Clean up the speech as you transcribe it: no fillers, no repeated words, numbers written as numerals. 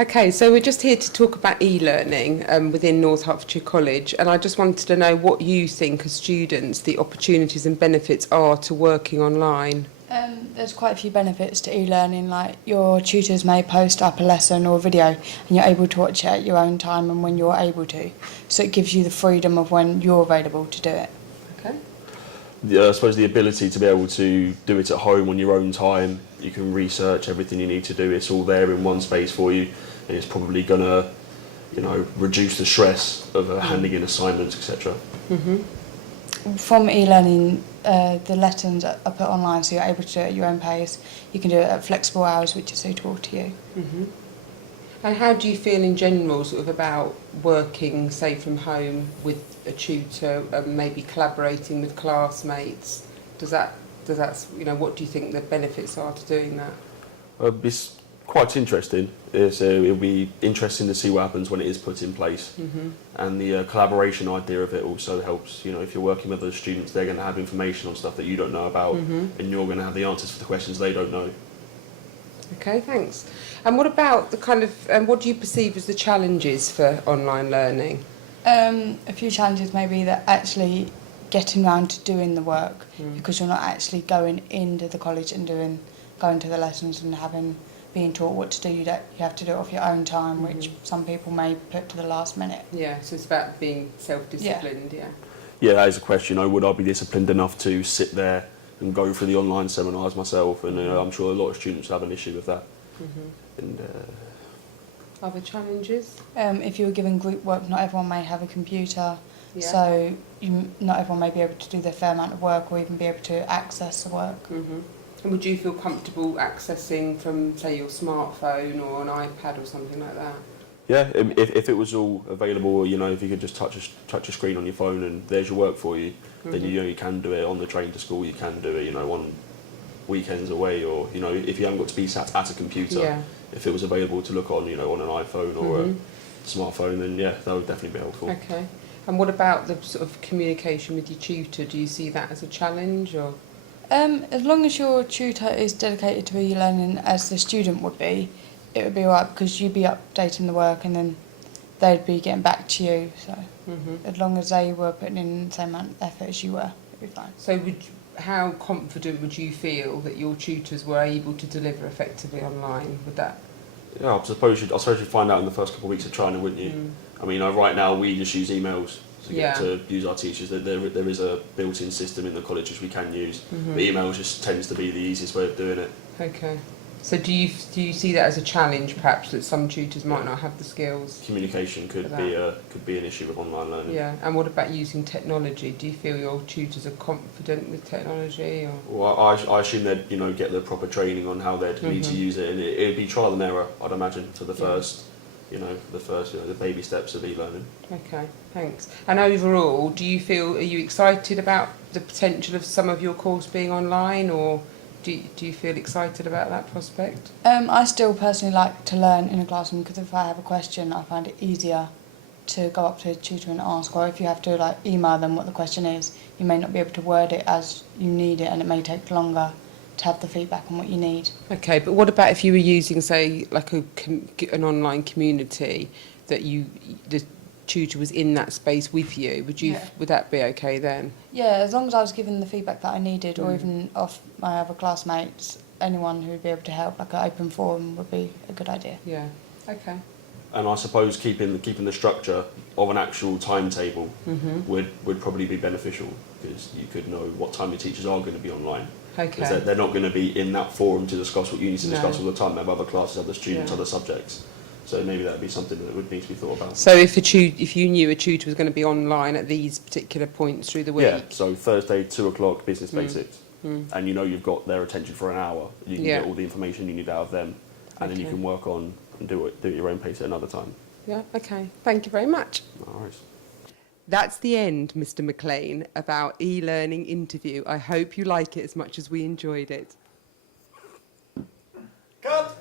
Okay, so we're just here to talk about e-learning within North Hertfordshire College, and I just wanted to know what you think as students the opportunities and benefits are to working online. There's quite a few benefits to e-learning, like your tutors may post up a lesson or video and you're able to watch it at your own time and when you're able to. So it gives you the freedom of when you're available to do it. Okay. I suppose the ability to be able to do it at home on your own time, you can research everything you need to do, it's all there in one space for you, and it's probably going to, reduce the stress of handing in assignments, etc. From e-learning, the lessons are put online, so you're able to do it at your own pace. You can do it at flexible hours, which is suitable to you. And how do you feel in general sort of about working, say, from home with a tutor and maybe collaborating with classmates? Does that, what do you think the benefits are to doing that? It's quite interesting. It'll be interesting to see what happens when it is put in place. And the collaboration idea of it also helps. If you're working with other students, they're going to have information on stuff that you don't know about, and you're going to have the answers for the questions they don't know. Okay, thanks. And what about the kind of, what do you perceive as the challenges for online learning? A few challenges may be that actually getting around to doing the work, because you're not actually going into the college and going to the lessons and being taught what to do. You have to do it off your own time, which some people may put to the last minute. Yeah, so it's about being self-disciplined, Yeah, that is a question. Would I be disciplined enough to sit there and go through the online seminars myself? And I'm sure a lot of students have an issue with that. And other challenges? If you were given group work, not everyone may have a computer, so not everyone may be able to do their fair amount of work or even be able to access the work. And would you feel comfortable accessing from, say, your smartphone or an iPad or something like that? Yeah, if it was all available, if you could just touch a screen on your phone and there's your work for you, then you can do it on the train to school. You can do it, on weekends away, or if you haven't got to be sat at a computer. If it was available to look on, on an iPhone or a smartphone, then that would definitely be helpful. Okay. And what about the sort of communication with your tutor? Do you see that as a challenge, or? As long as your tutor is dedicated to e-learning as the student would be, it would be alright, because you'd be updating the work and then they'd be getting back to you. So as long as they were putting in the same amount of effort as you were, it'd be fine. So how confident would you feel that your tutors were able to deliver effectively online? Would that? Yeah, I suppose you'd find out in the first couple of weeks of trying, wouldn't you? I mean, right now we just use emails to get to use our teachers. There is a built-in system in the college which we can use. The email just tends to be the easiest way of doing it. Okay. So do you see that as a challenge, perhaps, that some tutors might not have the skills? Communication could be an issue with online learning. Yeah. And what about using technology? Do you feel your tutors are confident with technology? Or? Well, I assume they'd get the proper training on how they'd need to use it, and it'd be trial and error, I'd imagine, for the first. The baby steps of e-learning. Okay, thanks. And overall, are you excited about the potential of some of your course being online, or do you feel excited about that prospect? I still personally like to learn in a classroom, because if I have a question, I find it easier to go up to a tutor and ask, or if you have to email them what the question is, you may not be able to word it as you need it, and it may take longer to have the feedback on what you need. Okay, but what about if you were using, say, like an online community that the tutor was in that space with you? Would that be okay then? Yeah, as long as I was given the feedback that I needed, or even off my other classmates, anyone who would be able to help, like an open forum, would be a good idea. Yeah. Okay. And I suppose keeping the structure of an actual timetable would probably be beneficial, because you could know what time your teachers are going to be online. Okay. Because they're not going to be in that forum to discuss what you need to discuss all the time. They have other classes, other students, other subjects. So maybe that would be something that would need to be thought about. So if you knew a tutor was going to be online at these particular points through the week? Yeah, so Thursday, 2 o'clock, business basics. And you've got their attention for an hour. You can get all the information you need out of them. And then you can work on and do it at your own pace at another time. Yeah, okay. Thank you very much. No worries. That's the end, Mr. McLean, of our e-learning interview. I hope you like it as much as we enjoyed it. Cut!